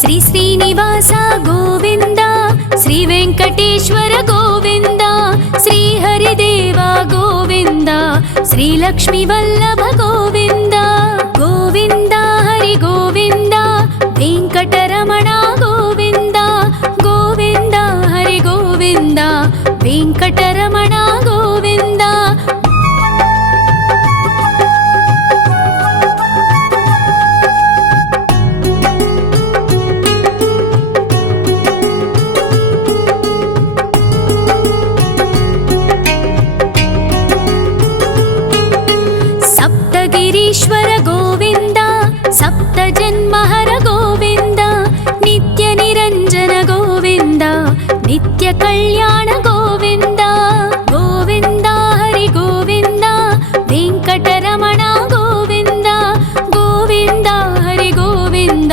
శ్రీ శ్రీనివాస గోవింద, శ్రీ వెంకటేశ్వర గోవింద, శ్రీ హరిదేవ గోవింద, శ్రీ లక్ష్మీ వల్లభ గోవింద. గోవింద హరి గోవింద, వెంకటరమణ గోవింద. గోవింద హరి గోవింద, వెంకటరమణ గోవింద. సప్తగిరీశ్వర గోవింద, సప్త జన్మహర గోవింద, నిత్య నిరంజన గోవింద, నిత్య కళ్యాణ గోవింద. గోవింద హరి గోవింద, వెంకటరమణ గోవింద. గోవింద హరి గోవింద,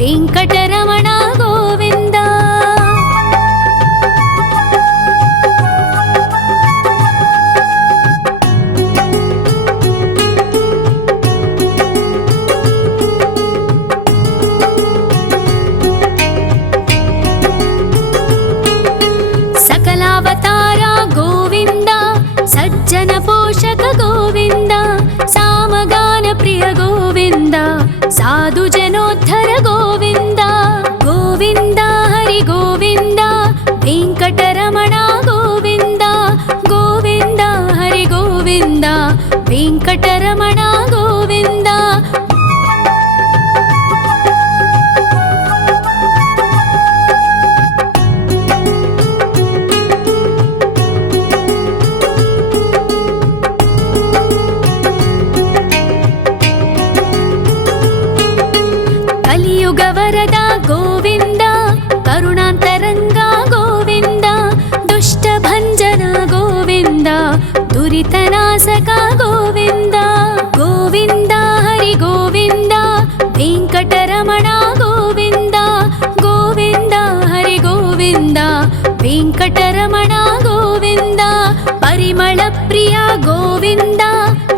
వెంకటరమణ గోవింద. సకలావతార గోవింద, సజ్జన పోషక గోవింద, సామగాన ప్రియ గోవింద, సాధు జనోద్ధర గోవింద. గోవింద హరి గోవింద, వెంకటరమణ గోవింద. గోవింద హరి గోవింద, వెంకటరమణ గోవింద. కలియుగ వరద గోవింద, కరుణాంతరంగ గోవింద, దుష్ట భంజన గోవింద, దురితనాశక గోవింద. గోవింద హరి గోవింద, వెంకటరమణ గోవింద. గోవింద హరి గోవింద, వెంకటరమణ గోవింద. పరిమళ ప్రియ గోవింద,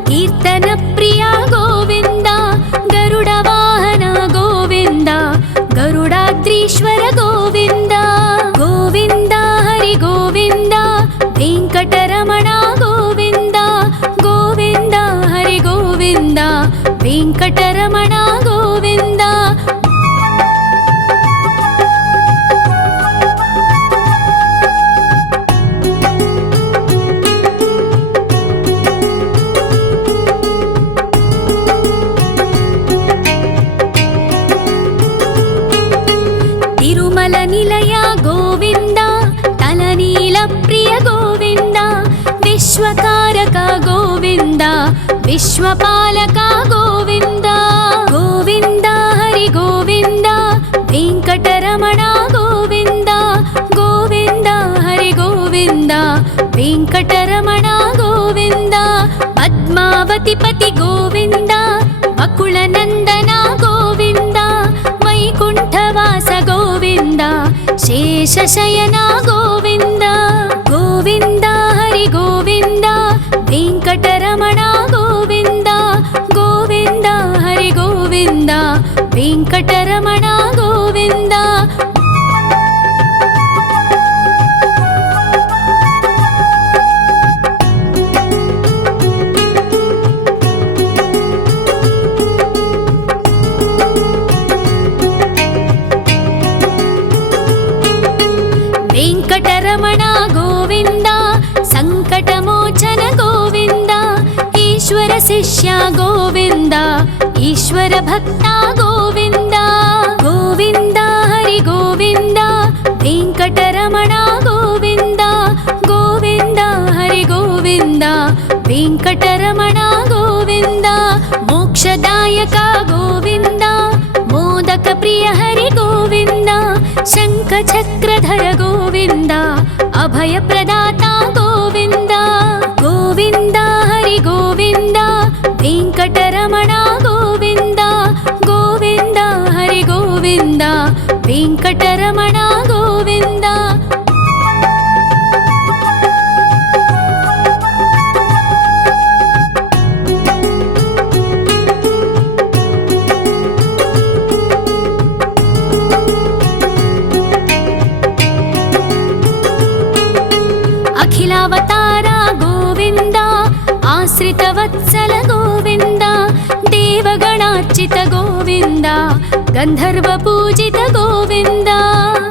కీర్తన ప్రియ గోవింద, గరుడ వాహన గోవింద, గరుడాద్రీశ్వర గోవింద. గోవింద హరి గోవింద, వెంకటరమణ గోవింద. గోవింద హరి గోవింద, వెంకటరమణ గోవింద. తిరుమల నిలయ గోవింద, తలనీల ప్రియ గోవింద, విశ్వకారక గోవింద, విశ్వపాలక గోవింద. గోవింద హరి గోవింద, వెంకటరమణ గోవింద. గోవింద హరి గోవింద, వెంకటరమణ గోవింద. పద్మావతి పతి గోవింద, బకుళ నందన గోవింద, వైకుంఠవాస గోవింద, శేషశయన గోవింద. గోవింద హరి గోవింద, వెంకటరమణ గోవింద. గోవింద హరి గోవింద, వెంకటరమణ గోవింద. వెంకటరమణ గోవింద, సంకటమోచన గోవింద, ఈశ్వర శిష్య గోవింద, ఈశ్వర భక్త గోవింద. గోవింద హరి గోవింద, వెంకటరమణ గోవింద. గోవింద హరి గోవింద, వెంకటరమణ గోవింద. మోక్షదాయక గోవింద, మోదక ప్రియ హరి గోవింద, శంఖ చక్రధర గోవింద, అభయ ప్రదాత గోవింద. గోవింద హరి గోవింద, వెంకటరమణ గోవింద. గోవింద హరి గోవింద, వెంకటరమణ గోవింద. ಭಕ್ತವತ್ಸಲ ಗೋವಿಂದ ದೇವಗಣಾರ್ಚಿತ ಗೋವಿಂದ ಗಂಧರ್ವ ಪೂಜಿತ ಗೋವಿಂದ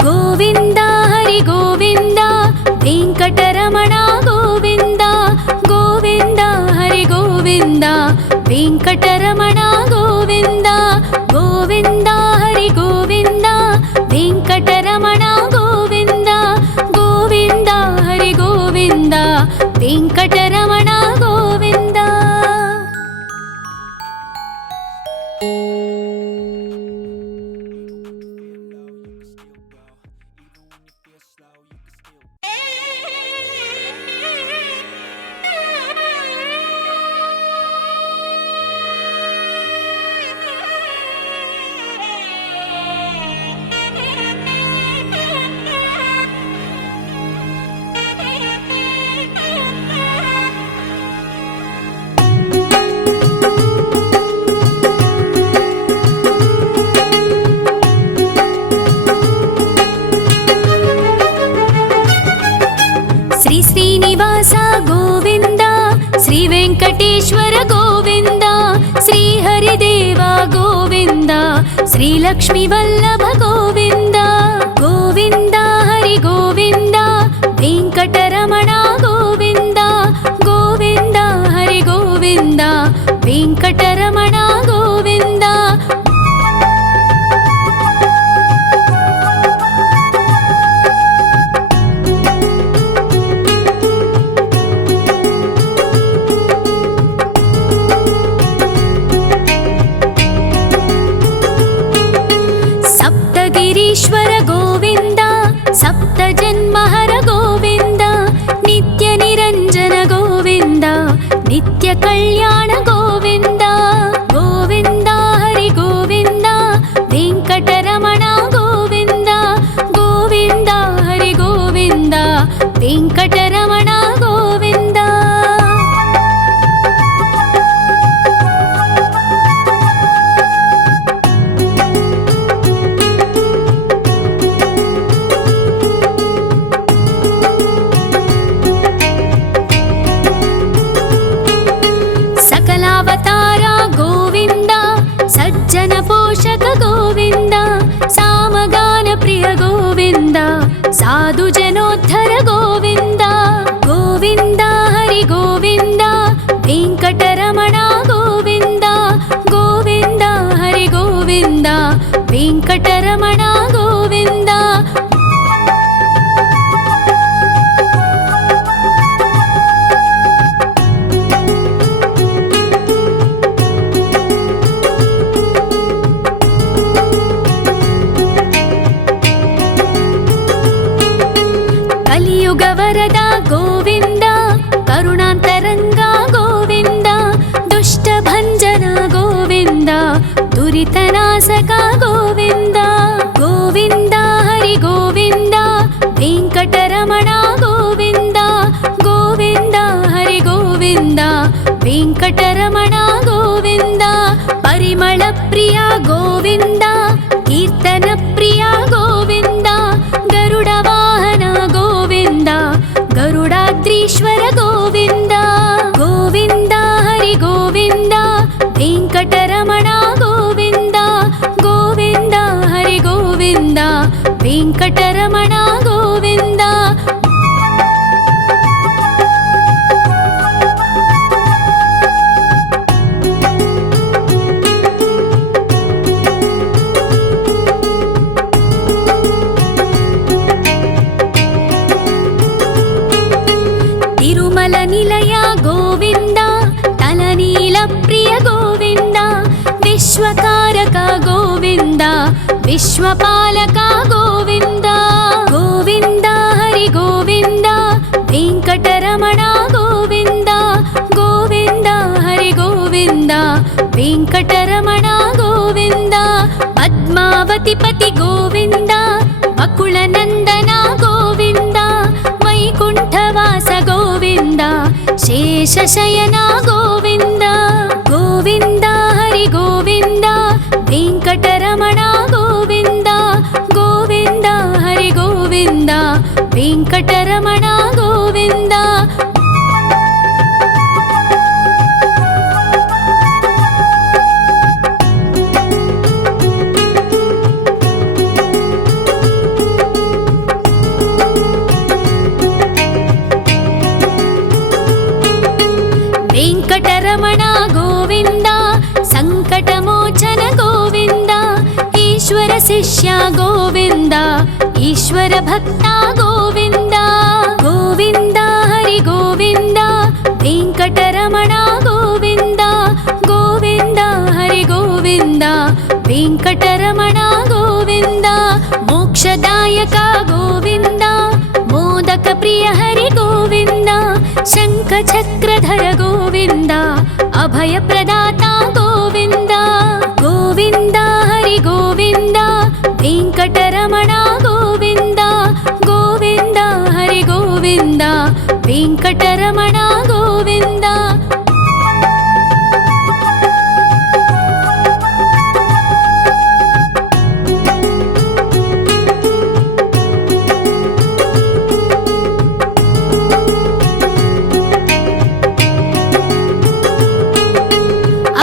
ಗೋವಿಂದ ಹರಿ ಗೋವಿಂದ ವೆಂಕಟರಮಣ ಗೋವಿಂದ ಗೋವಿಂದ ಹರಿ ಗೋವಿಂದ ವೆಂಕಟರಮಣ ಗೋವಿಂದ ಗೋವಿಂದ ಹರಿ ಗೋವಿಂದ ವೆಂಕಟರಮಣ ಗೋವಿಂದ ಗೋವಿಂದ ಹರಿ ಗೋವಿಂದ ವೆಂಕಟರಮಣ ಗೋವಿಂದ. శ్రీ శ్రీనివాస గోవింద శ్రీ వెంకటేశ్వర గోవింద శ్రీ హరిదేవ గోవింద శ్రీ లక్ష్మీ వల్లభ గోవింద గోవింద హరి గోవింద వెంకటరమణ గోవింద గోవింద హరి గోవింద వెంకటరమణ గోవింద. సప్తగిరీశ్వర గోవింద సప్త జన్మహర గోవింద నిత్య నిరంజన గోవింద నిత్య కళ్యాణ గోవింద గోవింద హరి గోవింద వెంకటరమణ గోవింద గోవింద హరి గోవింద వెంకటరమణ గోవింద. సకలావతార గోవింద సజ్జన పోషక గోవింద సామగాన ప్రియ గోవింద సాధు జనోద్ధర గోవింద గోవింద హరి గోవింద వెంకటరమణ గోవింద గోవింద హరి గోవింద వెంకటరమణ గోవింద. కలియుగ వరద గోవింద కరుణాంతరంగ గోవింద దుష్ట భంజన గోవింద దురితనాశక గోవింద గోవింద హరి గోవింద వెంకటరమణ గోవింద గోవింద హరి గోవింద వెంకటరమణ గోవింద. పరిమళ ప్రియ గోవింద కీర్తన ప్రియ గోవింద గరుడ వాహన గోవింద గరుడాద్రీశ్వర గోవింద గోవింద హరి గోవింద వెంకటరమణ గోవింద గోవింద హరి గోవింద వెంకటరమణ గోవింద. తిరుమల నిలయ గోవింద తలనీల ప్రియ గోవింద విశ్వకారక గోవింద విశ్వపాలక గోవింద గోవింద హరి గోవింద వెంకటరమణ గోవింద గోవింద హరి గోవింద వెంకటరమణ గోవింద. పద్మావతిపతి గోవింద అకుల నందన గోవింద వైకుంఠవాస గోవింద శేషశయన గోవింద గోవింద హరి గోవింద వెంకటరమణ గోవింద గోవింద హరి గోవింద వెంకటరమణ గోవింద. शिष्य गोविन्द ईश्वर भक्ता गोविन्द गोविन्द हरि गोविन्द वेङ्कटरमण गोविन्द गोविन्द हरि गोविन्द वेङ्कटरमण गोविन्द मोक्षदायक गोविन्द मोदक प्रिय हरि गोविन्द शङ्खचक्रधर गोविन्द अभयप्रदाता गोविन्द गोविन्द हरि गोविन्द वेङ्कटरमण गोविन्द गोविन्द हरि गोविन्द वेङ्कटरमण गोविन्द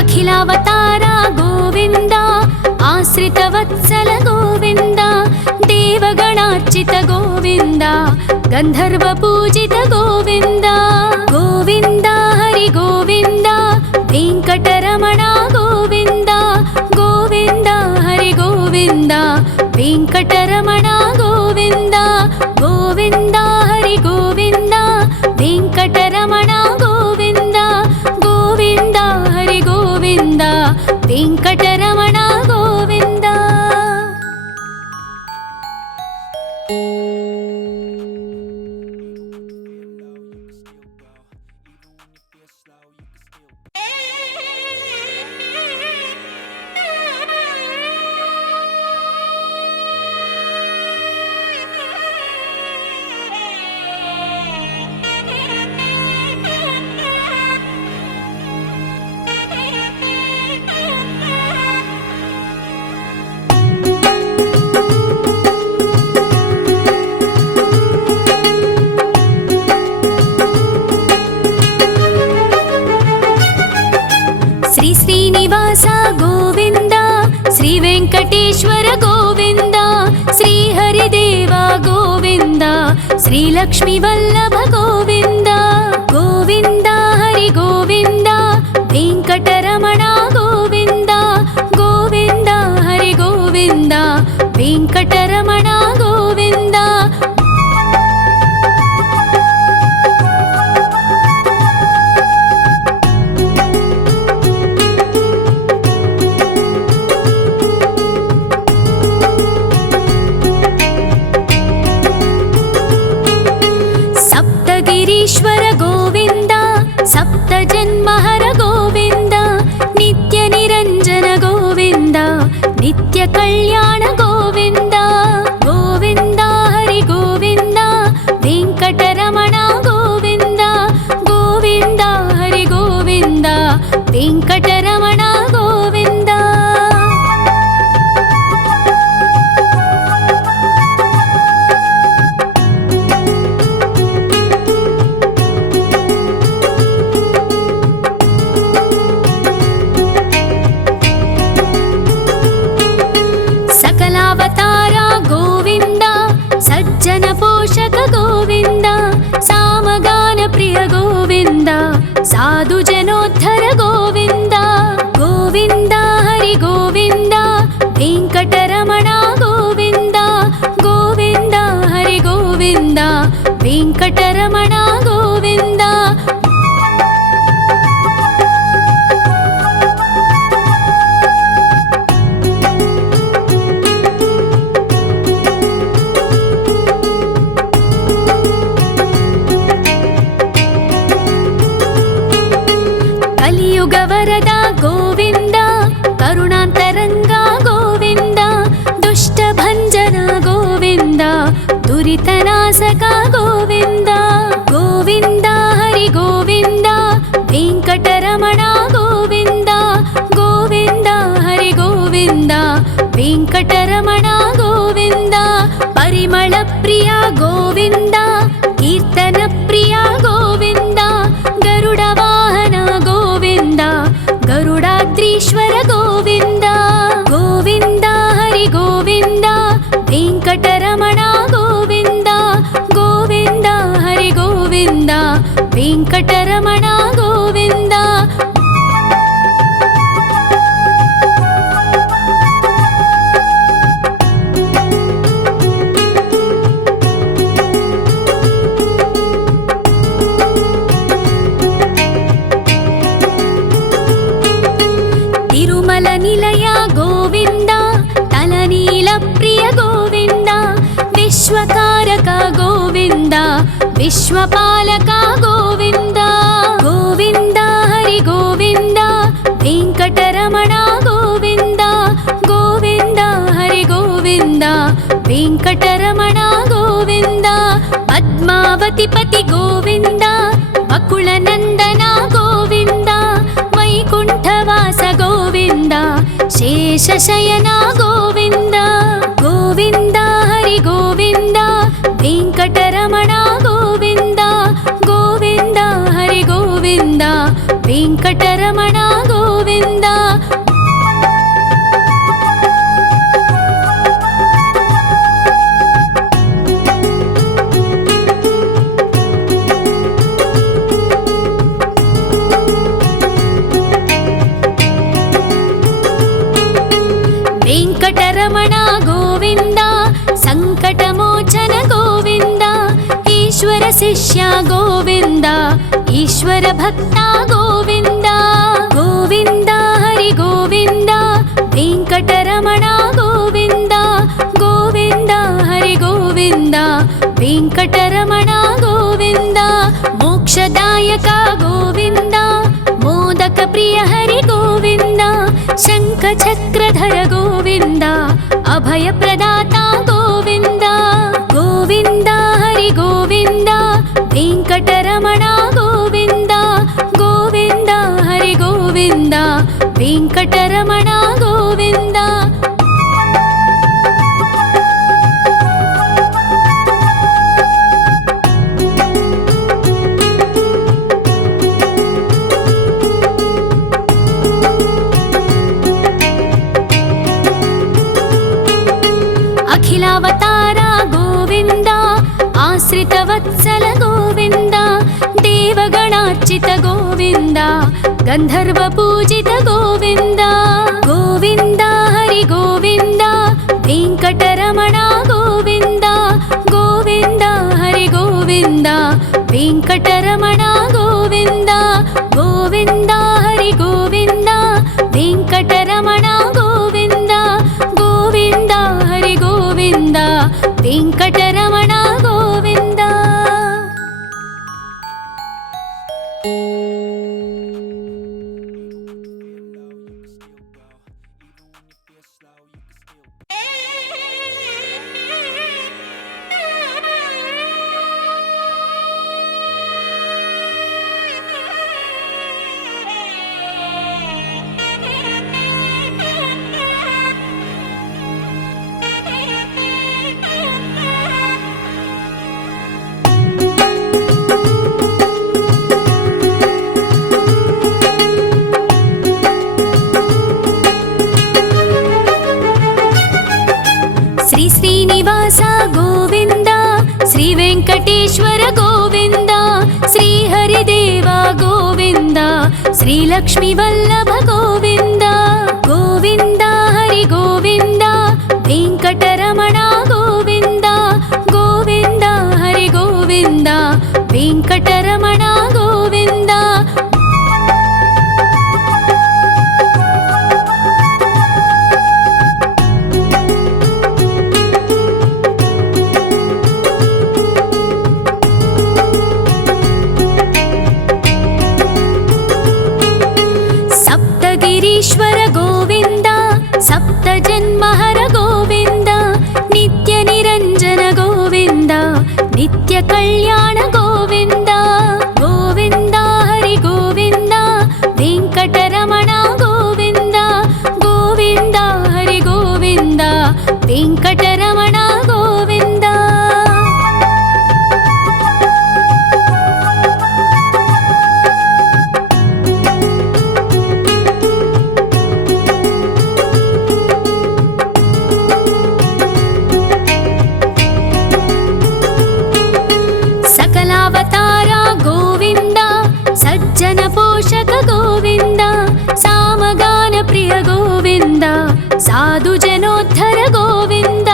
अखिलावतार गोविन्द आश्रितवत्सल गोविन्द देवगणार्चित गोविन्द गन्धर्वपूजित गोविन्द गोविन्द हरि गोविन्द वेङ्कटरमण गोविन्द गोविन्द हरि गोविन्द वेङ्कटरमण गोविन्द गोविन्द हरि गोविन्द वेङ्कटरमण गोविन्द गोविन्द हरि गोविन्द वेङ्कटरमण गोविन्द श्रीनिवास गोविन्द श्री वेङ्कटेश्वर गोविन्द श्री हरिदेव गोविन्द श्री लक्ष्मी वल्लभ गोविन्द गोविन्द हरि गोविन्द वेङ्कटरमण गोविन्द गोविन्द हरि गोविन्द वेङ्कटरमण गोविन्द ईश्वर गोविन्द सप्तजन्महर गोविन्द नित्य निरञ्जन गोविन्द नित्य कल्याण गोविन्द गोविन्द हरि गोविन्द वेङ्कटरमण गोविन्द गोविन्द हरि गोविन्द वेङ्कटरमण गोविन्द सकलावतार गोविन्द सज्जन पोषक गोविन्द सामगान प्रिय गोविन्द साधु जनोद्धर गोविन्द गोविन्द हरि गोविन्द वेङ्कटरमण गोविन्द गोविन्द हरि गोविन्द वेङ्कटरमण गोविन्द कलियुगवरद गोविन्द करुणान्तरङ्ग गोविन्द दुष्टभञ्जन गोविन्द दुरितनाशक गोविन्द गोविन्द हरि गोविन्द वेङ्कटरमण गोविन्द गोविन्द हरि गोविन्द वेङ्कटरमण गोविन्द परिमल प्रिय गोविन्द कीर्तन प्रिय गोविन्द गरुड वाहन गोविन्द गरुडाद्रीश्वर गोविन्द गोविन्द हरि गोविन्द वेङ्कटरमण गोविन्द गोविन्द हरि गोविन्द वेङ्कटरमण गोविन्द विश्वपालका गोविन्द गोविन्द हरि गोविन्द वेङ्कटरमणा गोविन्द गोविन्द हरि गोविन्द वेङ्कटरमणा गोविन्द पद्मावतिपति गोविन्द बकुलनन्दना गोविन्द वैकुण्ठवास गोविन्द शेषशयना गोविन्द गोविन्द हरि गोविन्द वेङ्कटरमणा गोविन्द गोविन्द हरि गोविन्द वेङ्कटरमणा गोविन्द वेङ्कटरमणा गोविन्द सङ्कटमोचन गोविन्द ईश्वर शिष्या गोविन्द ईश्वर भक्ता गोविन्द गोविन्द हरि गोविन्द वेङ्कटरमणा गोविन्द गोविन्द हरि गोविन्द वेङ्कटरमणा गोविन्द मोक्षदायक गोविन्द मोदक प्रिय हरि गोविन्द शङ्खचक्रधर गोविन्द अभयप्रदाता गोविन्द गोविन्द हरि गोविन्द वेङ्कटरमणा गोविन्द गोविन्द हरि गोविन्द वेङ्कटरमणा गोविन्द अखिलावतारा गोविन्द आश्रितवत्सल गोविन्द देवगणार्चित गोविन्द गन्धर्वपूजित गोविन्द गोविन्द हरि गोविन्द वेङ्कटरमणा गोविन्द गोविन्द हरि गोविन्द वेङ्कटरमणा गोविन्द गोविन्द हरि गोविन्द वेङ्कटरमणा गोविन्द गोविन्द हरि गोविन्द वेङ्कटरमणा गोविन्द श्री श्रीनिवास गोविन्द श्री वेङ्कटेश्वर गोविन्द श्री हरिदेव गोविन्द श्री लक्ष्मीवल्लभ गोविन्द गोविन्द हरि गोविन्द वेङ्कटरमणा गोविन्द गोविन्द हरि गोविन्द वेङ्कटरमणा गोविन्द सप्तगिरीश्वर गोविन्द सप्तजन्महर गोविन्द नित्यनिरञ्जन गोविन्द नित्यकल्याण गोविन्द गोविन्द हरि गोविन्द वेङ्कटरमणा गोविन्द गोविन्द हरि गोविन्द वेङ्कटरमणा गोविन्द सकलावतारा गोविन्द सज्जन पोषक गोविन्द सामगान प्रिय गोविन्द साधु जनोद्धर गोविन्द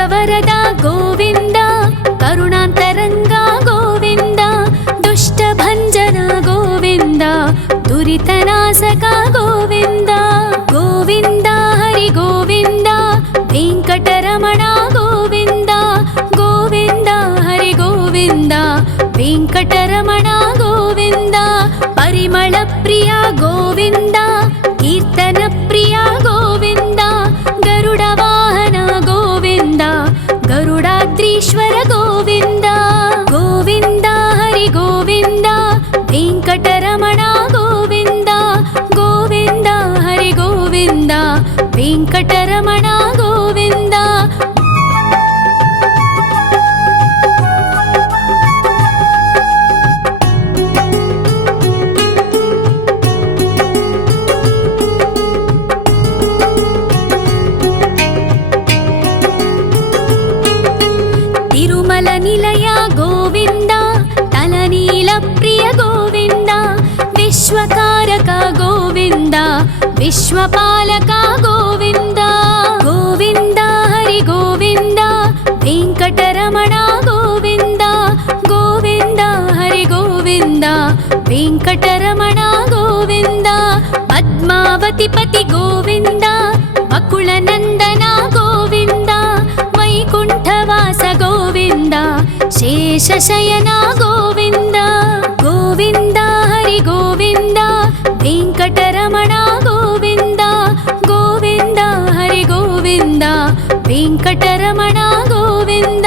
ಭಕ್ತವರದ ಗೋವಿಂದ ಕರುಣಾಂತರಂಗ ಗೋವಿಂದ ದುಷ್ಟಭಂಜನ ಗೋವಿಂದ ದುರಿತನಾಶಕ ಗೋವಿಂದ ಗೋವಿಂದ ಹರಿ ಗೋವಿಂದ ವೆಂಕಟರಮಣ ಗೋವಿಂದ ಗೋವಿಂದ ಹರಿ ಗೋವಿಂದ ವೆಂಕಟರಮಣ ಗೋವಿಂದ ಪರಿಮಳ ಪ್ರಿಯ ಗೋವಿಂದ ಕೀರ್ತನ ಪ್ರಿಯ ಗೋವಿಂದ ಗರುಡ ವಾಹನ ಗೋವಿಂದ ಗರುಡಾದ್ರೀಶ್ವರ ಗೋವಿಂದ ಗೋವಿಂದ ಹರಿ ಗೋವಿಂದ ವೆಂಕಟರಮಣ ಗೋವಿಂದ ಗೋವಿಂದ ಹರಿ ಗೋವಿಂದ ವೆಂಕಟರಮಣ ಗೋವಿಂದ ತಿರುಮಲ ನಿಲಯ ಗೋವಿಂದ ತಲನೀಲ ಪ್ರಿಯ ಗೋವಿಂದ ವಿಶ್ವಕಾರಕ ಗೋವಿಂದ ವಿಶ್ವಪಾಲಕ ಗೋವಿಂದ ಗೋವಿಂದ ಹರಿ ಗೋವಿಂದ ವೆಂಕಟರಮಣ ಗೋವಿಂದ ಗೋವಿಂದ ಹರಿ ಗೋವಿಂದ ವೆಂಕಟರಮಣ ಗೋವಿಂದ ಪದ್ಮಾವತಿ ಪತಿ ಗೋವಿಂದ ಅಕುಳನಂದನ ಗೋವಿಂದ ವೈಕುಂಠವಾಸ ಗೋವಿಂದ ಶೇಷಶಯನ ಗೋವಿಂದ ಗೋವಿಂದ ಹರಿ ಗೋವಿಂದ ವೆಂಕಟರಮಣ ಗೋವಿಂದ ಗೋವಿಂದ ಹರಿ ಗೋವಿಂದ ವೆಂಕಟರಮಣ ಗೋವಿಂದ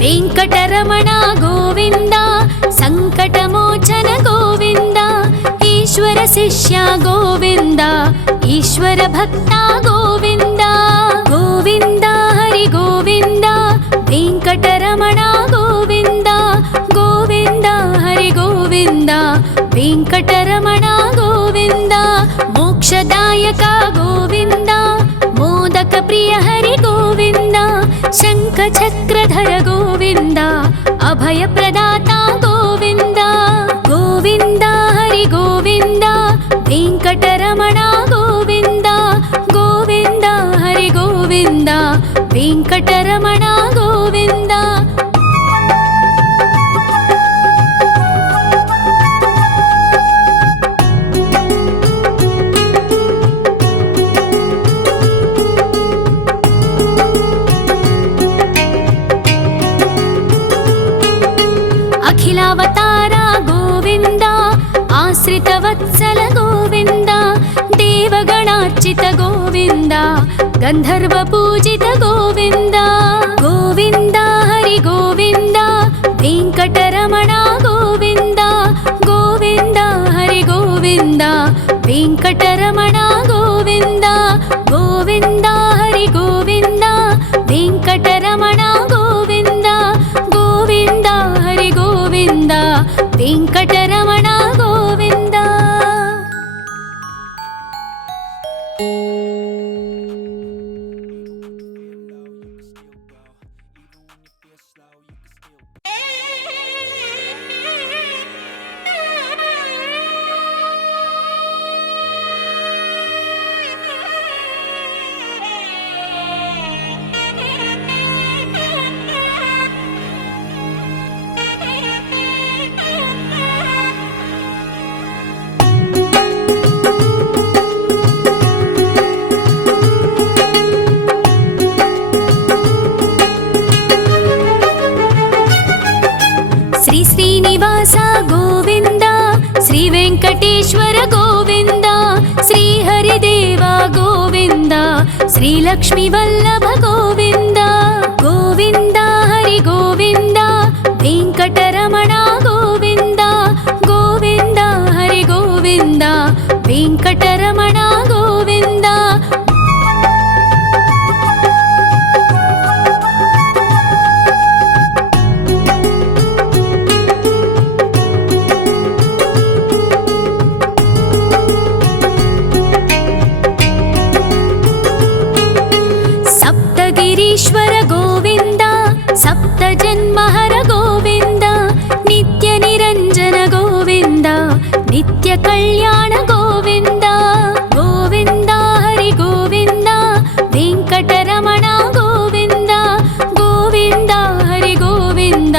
ವೆಂಕಟರಮಣ ಗೋವಿಂದ ಸಂಕಟಮೋಚನ ಗೋವಿಂದ ಈಶ್ವರ ಶಿಷ್ಯ ಗೋವಿಂದ ಈಶ್ವರ ಭಕ್ತ ಗೋವಿಂದ ಗೋವಿಂದ ಹರಿ ಗೋವಿಂದ ವೆಂಕಟರಮಣ ಗೋವಿಂದ ಗೋವಿಂದ ಹರಿ ಗೋವಿಂದ ವೆಂಕಟರಮಣ ಗೋವಿಂದ ಮೋಕ್ಷದಾಯಕ ಗೋವಿಂದ ಮೋದಕ ಪ್ರಿಯ ಹರಿ ಗೋವಿಂದ ಶಂಖ ಚಕ್ರಧರ ಗೋವಿಂದ ಅಭಯ ಪ್ರದಾತ ಗೋವಿಂದ ಗೋವಿಂದ ಹರಿ ಗೋವಿಂದ ವೆಂಕಟರಮಣ ಗೋವಿಂದ ಗೋವಿಂದ ಹರಿ ಗೋವಿಂದ ವೆಂಕಟರಮಣ ಗೋವಿಂದ ಅಖಿಲಾವತಾರ ಗೋವಿಂದ ಆಶ್ರಿತ ವತ್ಸಲ ಗೋವಿಂದ ದೇವಗಣಾರ್ಚಿತ ಗೋವಿಂದ ಗಂಧರ್ವ ಪೂಜಿತ ಗೋವಿಂದ ಗೋವಿಂದ ಹರಿ ಗೋವಿಂದ ವೆಂಕಟರಮಣ ಗೋವಿಂದ ಗೋವಿಂದ ಹರಿ ಗೋವಿಂದ ವೆಂಕಟರಮಣ ಗೋವಿಂದ ಗೋವಿಂದ ಹರಿ ಗೋವಿಂದ ವೆಂಕಟರಮಣ ಗೋವಿಂದ ಗೋವಿಂದ ಹರಿ ಗೋವಿಂದ ವೆಂಕಟರಮಣ ಗೋವಿಂದ ಶ್ರೀನಿವಾಸ ಗೋವಿಂದ ಶ್ರೀ ವೆಂಕಟೇಶ್ವರ ಗೋವಿಂದ ಶ್ರೀ ಹರಿದೇವ ಗೋವಿಂದ ಶ್ರೀ ಲಕ್ಷ್ಮೀ ವಲ್ಲಭ ಗೋವಿಂದ ಗೋವಿಂದ ಹರಿ ಗೋವಿಂದ ವೆಂಕಟರಮಣ ಗೋವಿಂದ ಗೋವಿಂದ ಹರಿ ಗೋವಿಂದ ವೆಂಕಟರಮಣ ಗೋವಿಂದ जन्महर गोविन्द नित्य निरञ्जन गोविन्द नित्य कल्याण गोविन्द गोविन्द हरि गोविन्द वेङ्कटरमण गोविन्द गोविन्द हरि गोविन्द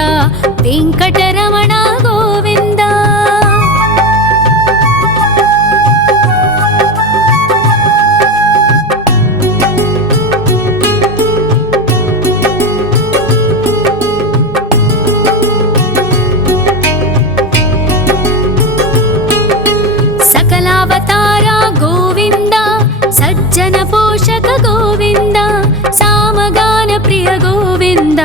वेङ्कटरमण गोविन्द सकलावतार गोविन्द सज्जन पोषक गोविन्द सामगान प्रिय गोविन्द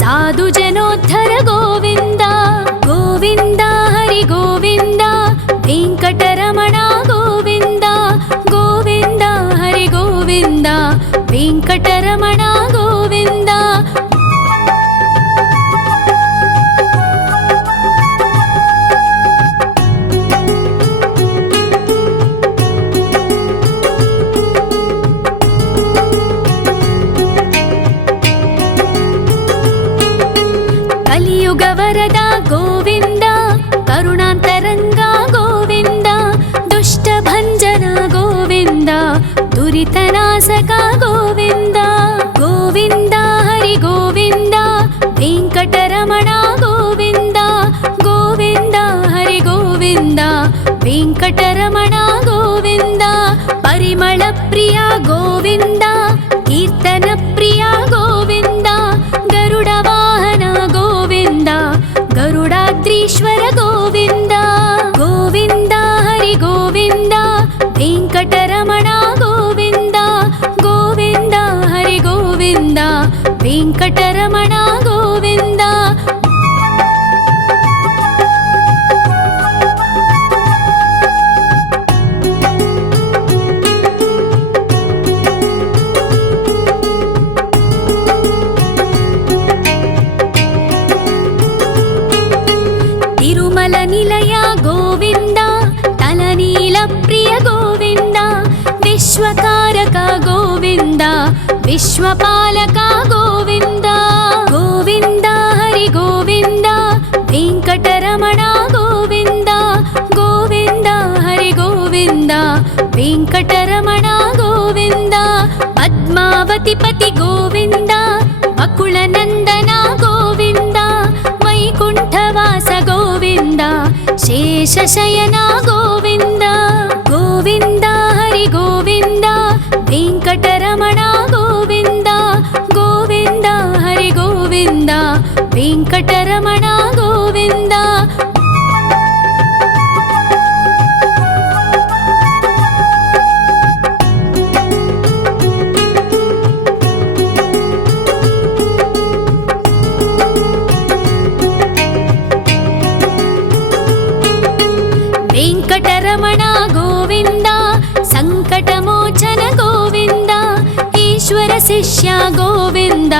साधु जनोद्धर गोविन्द गोविन्द हरि गोविन्द वेङ्कटरमण गोविन्द गोविन्द हरि गोविन्द वेङ्कटरमण गोविन्द कलियुगवरद गोविन्द करुणान्तरङ्ग गोविन्द दुष्टभञ्जन गोविन्द दुरितनाशक गोविन्द गोविन्द हरि गोविन्द वेङ्कटरमण गोविन्द गोविन्द हरि गोविन्द वेङ्कटरमण गोविन्द परिमल प्रिय गोविन्द कीर्तन प्रिय गोविन्द गरुड वाहन गोविन्द गरुडाद्रीश्वर गोविन्द गोविन्द हरि गोविन्द वेङ्कटरमण गोविन्द गोविन्द हरि गोविन्द वेङ्कटरमण गोविन्द तिरुमल निलय गोविन्द तलनील प्रिय गोविन्द विश्वकारक गोविन्द विश्वपालक गोविन्द गोविन्द हरि गोविन्द वेङ्कटरमण गोविन्द गोविन्द हरि गोविन्द वेङ्कटरमण गोविन्द पद्मावति पति गोविन्द बकुलनन्दन गोविन्द वैकुण्ठवास गोविन्द शेषशयन गोविन्द गोविन्द हरि गोविन्द वेङ्कटरमण गोविन्द गोविन्द हरि गोविन्द वेङ्कटरमण गोविन्द वेङ्कटरमण गोविन्द सङ्कटमोचन गोविन्द ईश्वर शिष्य गोविन्द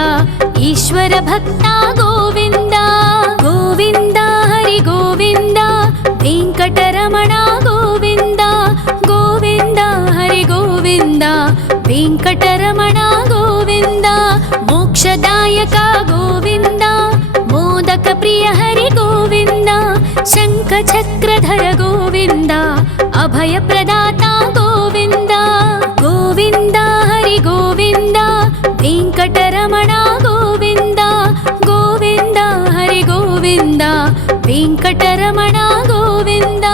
ईश्वर भक्त गोविन्द गोविन्द हरि गोविन्द वेङ्कटरमण गोविन्द गोविन्द हरि गोविन्द वेङ्कटरमण गोविन्द मोक्षदायक गोविन्द मोदक प्रिय हरि गोविन्द शङ्खचक्रधर गोविन्द अभयप्रदाता गोविन्द गोविन्द हरि गोविन्द वेङ्कटरमण गोविन्द गोविन्द हरि गोविन्द वेङ्कटरमण गोविन्द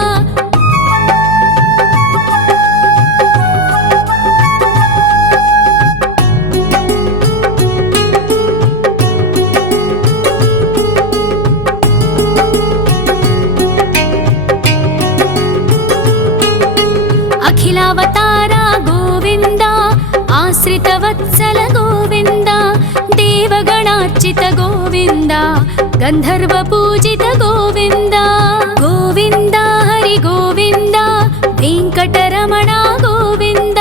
अखिलावतार गोविन्द आश्रितवत्सल गोविन्द देवगणार्चित गोविन्द गन्धर्वपूजित गोविन्द गोविन्द हरि गोविन्द वेङ्कटरमण गोविन्द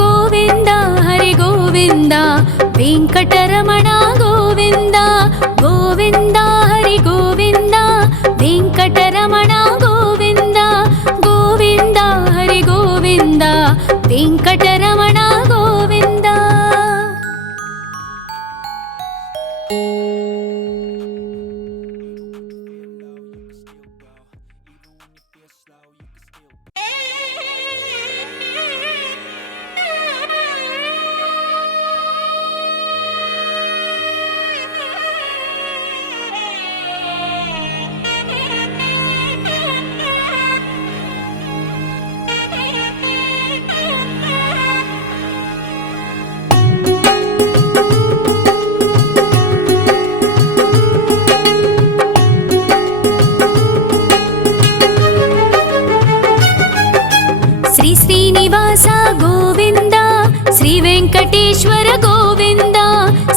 गोविन्द हरि गोविन्द वेङ्कटरमण गोविन्द गोविन्द हरि गोविन्द वेङ्कटरमण गोविन्द गोविन्द हरि गोविन्द वेङ्कटरमण गोविन्द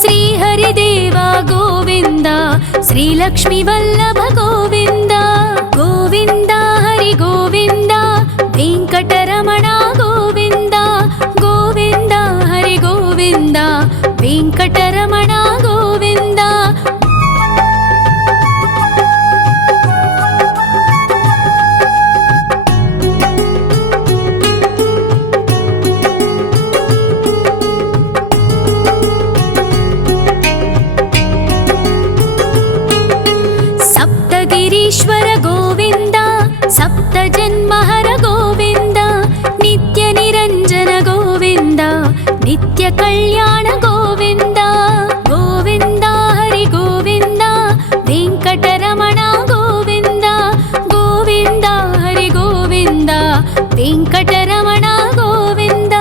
ಶ್ರೀಹರಿದೇವ ಗೋವಿಂದ ಶ್ರೀಲಕ್ಷ್ಮೀ ವಲ್ಲಭ ಗೋವಿಂದ ಗೋವಿಂದ ಹರಿ ಗೋವಿಂದ ವೆಂಕಟರಮಣ ಗೋವಿಂದ ಗೋವಿಂದ ಹರಿ ಗೋವಿಂದ ವೆಂಕಟರಮಣ ಗೋವಿಂದ ಸಪ್ತಗಿರೀಶ್ವರ ಗೋವಿಂದ ಸಪ್ತ ಜನ್ಮಹರ ಗೋವಿಂದ ನಿತ್ಯ ನಿರಂಜನ ಗೋವಿಂದ ನಿತ್ಯ ಕಲ್ಯಾಣ ಗೋವಿಂದ ಗೋವಿಂದ ಹರಿ ಗೋವಿಂದ ವೆಂಕಟರಮಣ ಗೋವಿಂದ ಗೋವಿಂದ ಹರಿ ಗೋವಿಂದ ವೆಂಕಟರಮಣ ಗೋವಿಂದ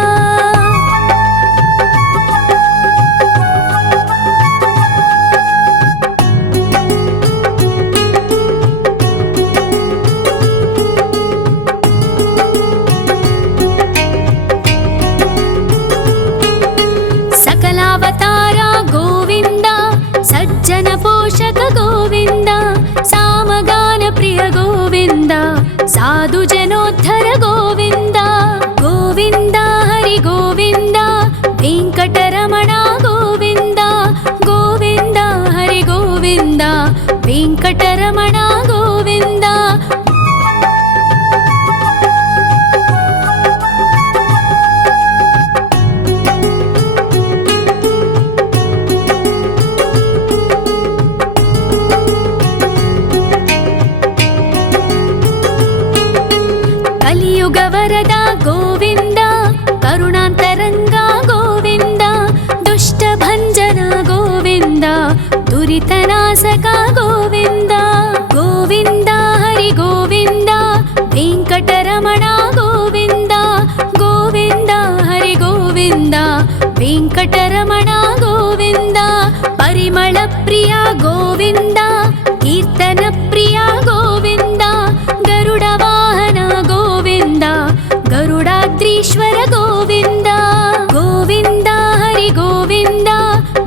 ಅವತಾರ ಗೋವಿಂದ ಸಜ್ಜನ ಪೋಷಕ ಗೋವಿಂದ ಸಾಮಗಾನ ಪ್ರಿಯ ಗೋವಿಂದ ಸಾಧು ಜನೋದ್ಧರ ಗೋವಿಂದ ಗೋವಿಂದ ಹರಿ ಗೋವಿಂದ ವೆಂಕಟರಮಣ ಗೋವಿಂದ ಗೋವಿಂದ ಹರಿ ಗೋವಿಂದ ವೆಂಕಟರಮಣ ಗೋವಿಂದ ಕಲಿಯುಗವರದ ಗೋವಿಂದ ಕರುಣಾಂತರಂಗ ಗೋವಿಂದ ದುಷ್ಟ ಭಂಜನ ಗೋವಿಂದ ದುರಿತನಾಶಕ ಗೋವಿಂದ ಗೋವಿಂದ ಹರಿ ಗೋವಿಂದ ವೆಂಕಟರಮಣ ಗೋವಿಂದ ಗೋವಿಂದ ಹರಿ ಗೋವಿಂದ ವೆಂಕಟರಮಣ ಗೋವಿಂದ ಪರಿಮಳ ಪ್ರಿಯ ಗೋವಿಂದ ಕೀರ್ತನ ಪ್ರಿಯ ಗೋವಿಂದ ಗರುಡ ವಾಹನ ಗೋವಿಂದ ಗರುಡಾದ್ರೀಶ್ವರ ಗೋವಿಂದ ಗೋವಿಂದ ಹರಿ ಗೋವಿಂದ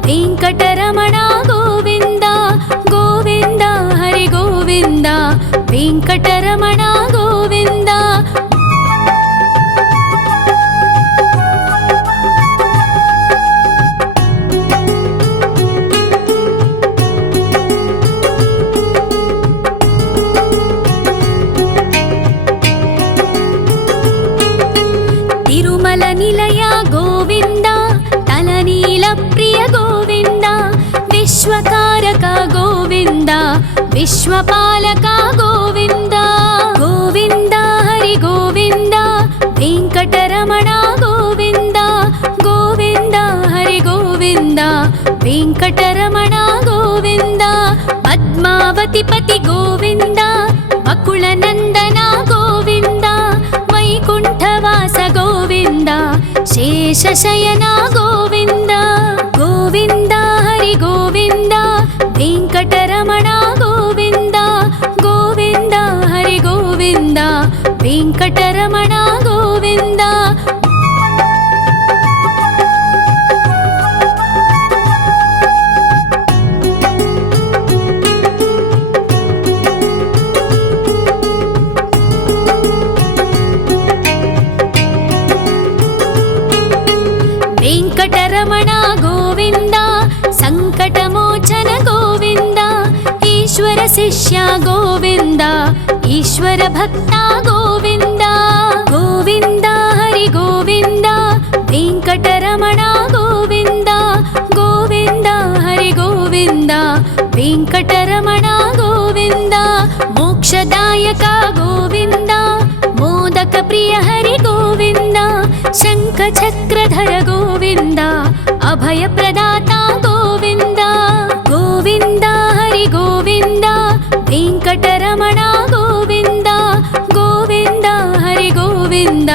ವೆಂಕಟರಮಣ ಗೋವಿಂದ ಗೋವಿಂದ ಹರಿ ಗೋವಿಂದ ವೆಂಕಟರಮಣ ಗೋವಿಂದ ತಿರುಮಲ ನಿಲಯ ಗೋವಿಂದ ತಲನೀಲ ಪ್ರಿಯ ಗೋವಿಂದ ವಿಶ್ವಕಾರಕ ಗೋವಿಂದ ವಿಶ್ವಪಾಲಕ ಗೋವಿಂದ ಗೋವಿಂದ ಹರಿ ಗೋವಿಂದ ವೆಂಕಟರಮಣ ಗೋವಿಂದ ಗೋವಿಂದ ಹರಿ ಗೋವಿಂದ ವೆಂಕಟರಮಣ ಗೋವಿಂದ ಪದ್ಮಾವತಿ ಪತಿ ಗೋವಿಂದ ಅಕುಳ ನಂದನ ಗೋವಿಂದ ವೈಕುಂಠವಾಸ ಗೋವಿಂದ ಶೇಷಶಯನ ಗೋವಿಂದ ಗೋವಿಂದ ಹರಿ ಗೋವಿಂದ ವೆಂಕಟರಮಣ ಗೋವಿಂದ ಗೋವಿಂದ ಹರಿ ಗೋವಿಂದ ವೆಂಕಟರಮಣ ಗೋವಿಂದ ವೆಂಕಟರಮಣ ಗೋವಿಂದ ಸಂಕಟಮೋಚನ ಗೋವಿಂದ ಈಶ್ವರ ಶಿಷ್ಯ ಗೋವಿಂದ ಈಶ್ವರ ಭಕ್ತ ಗೋವಿಂದ ಗೋವಿಂದ ಹರಿ ಗೋವಿಂದ ವೆಂಕಟರಮಣ ಗೋವಿಂದ ಗೋವಿಂದ ಹರಿ ಗೋವಿಂದ ವೆಂಕಟರಮಣ ಗೋವಿಂದ ಮೋಕ್ಷದಾಯಕ ಗೋವಿಂದ ಮೋದಕ ಪ್ರಿಯ ಹರಿ ಗೋವಿಂದ ಶಂಖ ಚಕ್ರಧರ ಗೋವಿಂದ ಅಭಯ ಪ್ರದಾತ ಗೋವಿಂದ ಗೋವಿಂದ ಹರಿ ಗೋವಿಂದ ವೆಂಕಟರಮಣ ಗೋವಿಂದ ಗೋವಿಂದ ಹರಿ ಗೋವಿಂದ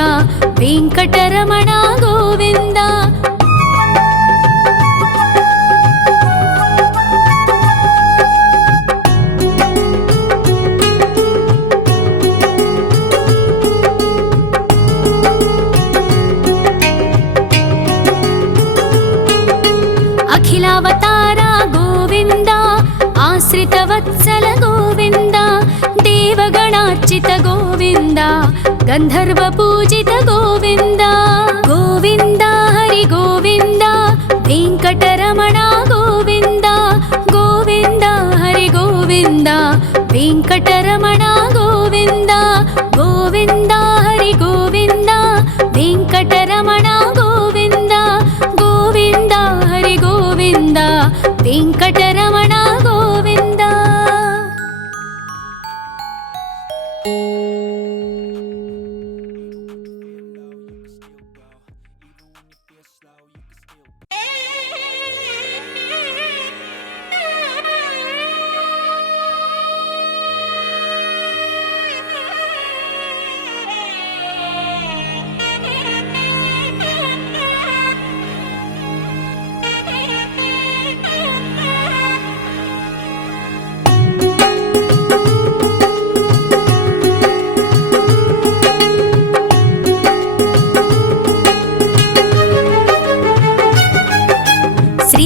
ವೆಂಕಟರಮಣ ಗೋವಿಂದ अखिलावतारा गोविन्द आश्रितवत्सल गोविन्द देवगणार्चित गोविन्द गन्धर्वपूजित गोविन्द गोविन्द हरि गोविन्द वेङ्कटरमण गोविन्द गोविन्द हरि गोविन्द वेङ्कटरमण गोविन्द गोविन्द हरि गोविन्द वेङ्कटरमण गोविन्द गोविन्द हरि गोविन्द वेङ्कटरमण गोविन्द।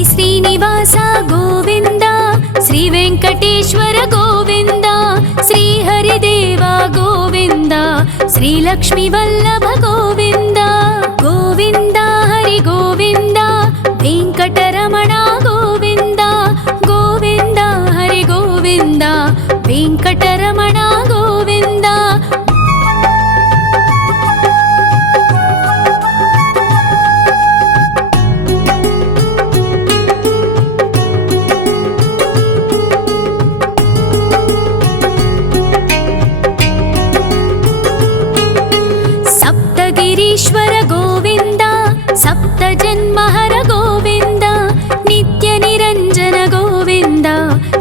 श्रीनिवास गोविन्द श्री वेङ्कटेश्वर गोविन्द श्री हरिदेव गोविन्द श्री लक्ष्मीवल्लभ गोविन्द गोविन्द हरि गोविन्द वेङ्कटरमण गोविन्द गोविन्द हरि गोविन्द वेङ्कटरमण गोविन्द। ईश्वर गोविन्द सप्तजन्महर गोविन्द नित्य निरञ्जन गोविन्द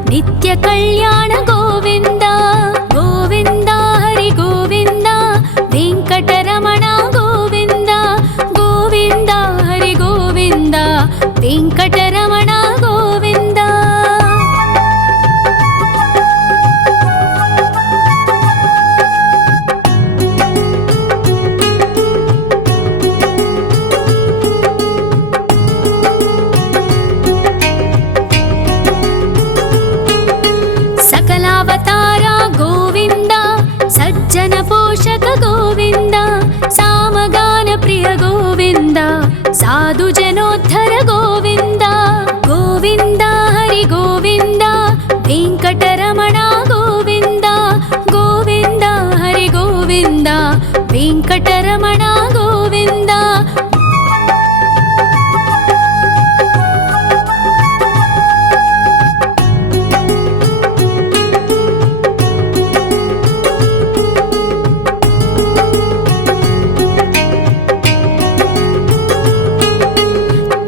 नित्य कल्याण गोविन्द गोविन्द हरि गोविन्द वेङ्कटरमण गोविन्द गोविन्द हरि गोविन्द वेङ्कटरमण गोविन्द। सकलावतारा गोविन्द सज्जन पोषक गोविन्द सामगान प्रिय गोविन्द साधु जनोद्धर गोविन्द गोविन्द हरि गोविन्द वेङ्कटरमण गोविन्द गोविन्द हरि गोविन्द वेङ्कटरमण गोविन्द।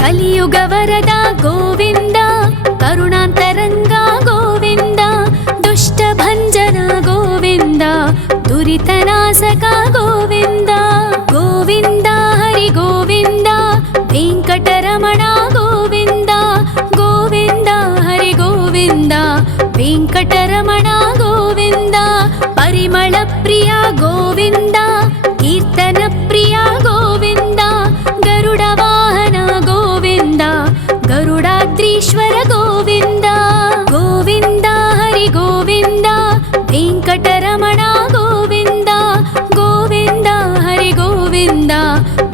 कलियुगवरद गोविन्द करुणान्तरङ्ग गोविन्द दुष्टभञ्जन गोविन्द दुरितनाशक गोविन्द गोविन्द हरि गोविन्द वेङ्कटरमण गोविन्द गोविन्द हरि गोविन्द वेङ्कटरमण गोविन्द। परिमल प्रिय गोविन्द कीर्तन प्रिय गोविन्द गरुड वाहन गोविन्द गरुडाद्रीश्वर गोविन्द गोविन्द हरि गोविन्द वेङ्कटरमण गोविन्द गोविन्द हरि गोविन्द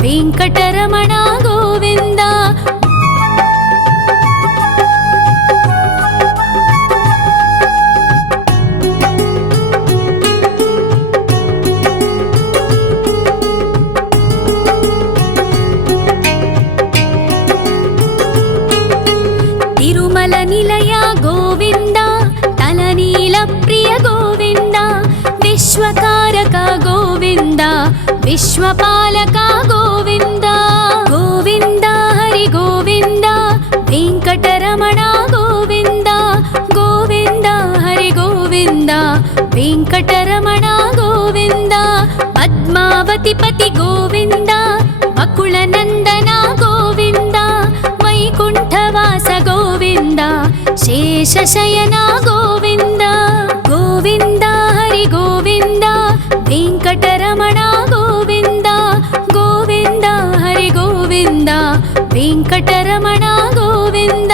वेङ्कटरमण गोविन्द। तिरुमल निलय गोविन्द तलनील प्रिय गोविन्द विश्वकारक गोविन्द विश्वपालक गोविन्द गोविन्द हरि गोविन्द वेङ्कटरमण गोविन्द गोविन्द हरि गोविन्द वेङ्कटरमण गोविन्द। पद्मावति पति गोविन्द बकुलनन्दन गोविन्द वैकुण्ठवास गोविन्द शेषशयन गोविन्द गोविन्द हरि गोविन्द वेङ्कटरमण गोविन्द गोविन्द हरि गोविन्द वेङ्कटरमण गोविन्द।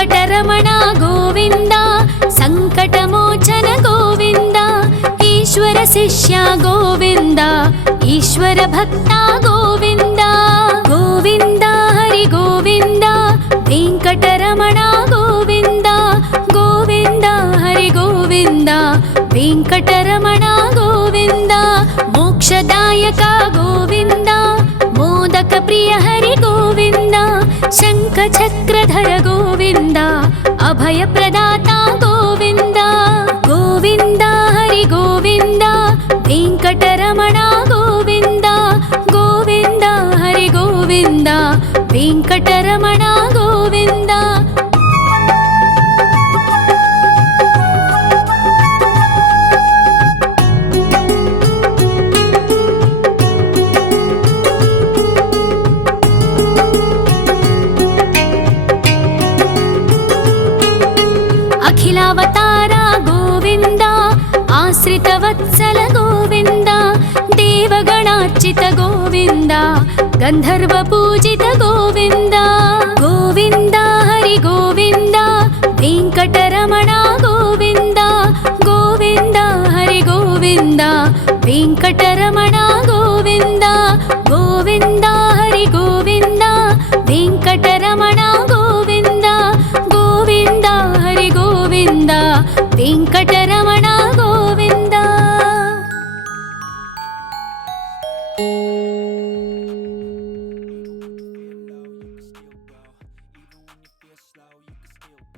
వెంకటరమణ గోవింద సంకటమోచన గోవింద ఈశ్వర శిష్య గోవింద ఈశ్వర భక్త గోవింద గోవింద హరి గోవింద వెంకటరమణ గోవింద గోవింద హరి గోవింద వెంకటరమణ గోవింద మోక్షదాయక గోవింద మోదక ప్రియ హరి గోవింద శంఖ చక్రధర గోవింద అభయ ప్రదాత గోవింద గోవింద హరి గోవింద వెంకటరమణ గోవింద గోవింద హరి గోవింద వెంకటరమణ గోవింద అఖిలావతార గోవింద ఆశ్రిత వత్సల గోవింద దేవగణార్చిత గోవింద గంధర్వ పూజిత గోవింద గోవింద హరి గోవింద వెంకటరమణ గోవింద గోవింద హరి గోవింద వెంకటరమణ గోవింద గోవింద హరి గోవింద వెంకటరమణ గోవింద గోవింద హరి గోవింద వెంకటరమణ